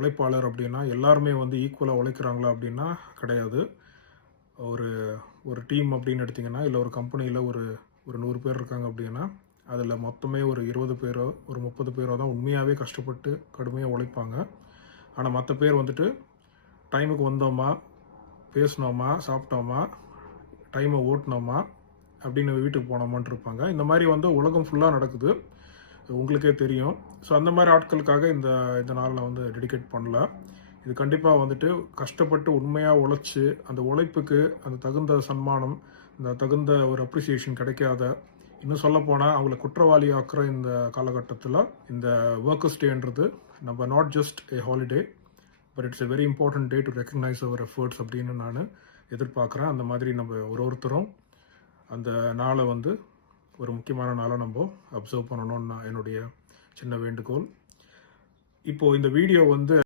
உழைப்பாளர் அப்படின்னா எல்லாருமே வந்து ஈக்குவலாக உழைக்கிறாங்களா அப்படின்னா கிடையாது. ஒரு ஒரு டீம் அப்படின்னு எடுத்திங்கன்னா, இல்லை ஒரு கம்பெனியில் ஒரு ஒரு 100 பேர் இருக்காங்க அப்படின்னா, அதில் மொத்தமே ஒரு 20 பேரோ ஒரு 30 பேரோ தான் உண்மையாகவே கஷ்டப்பட்டு கடுமையாக உழைப்பாங்க. ஆனால் மற்ற பேர் வந்துட்டு டைமுக்கு வந்தோமா, பேசினோமா, சாப்பிட்டோமா, டைமை ஓட்டினோமா அப்படின்னு வீட்டுக்கு போனோமான்ட்டு இருப்பாங்க. இந்த மாதிரி வந்து உலகம் ஃபுல்லாக நடக்குது, உங்களுக்கே தெரியும். ஸோ அந்த மாதிரி ஆட்களுக்காக இந்த நாளில் வந்து டெடிகேட் பண்ணல. இது கண்டிப்பாக வந்துட்டு கஷ்டப்பட்டு உண்மையாக உழைச்சி அந்த உழைப்புக்கு அந்த தகுந்த சன்மானம், அந்த தகுந்த ஒரு அப்ரிசியேஷன் கிடைக்காத, இன்னும் சொல்லப்போனால் அவங்கள குற்றவாளி ஆக்குற இந்த காலகட்டத்தில் இந்த ஒர்க்கர்ஸ் டேன்றது நம்ம not just a holiday, but it's a very important day to recognise our efforts அப்படின்னு நான் எதிர்பார்க்குறேன். அந்த மாதிரி நம்ம ஒருத்தரும் அந்த நாளை வந்து ஒரு முக்கியமான நாளை நம்ம அப்சர்வ் பண்ணணும்னு நான் என்னுடைய சின்ன வேண்டுகோள். இப்போது இந்த வீடியோ வந்து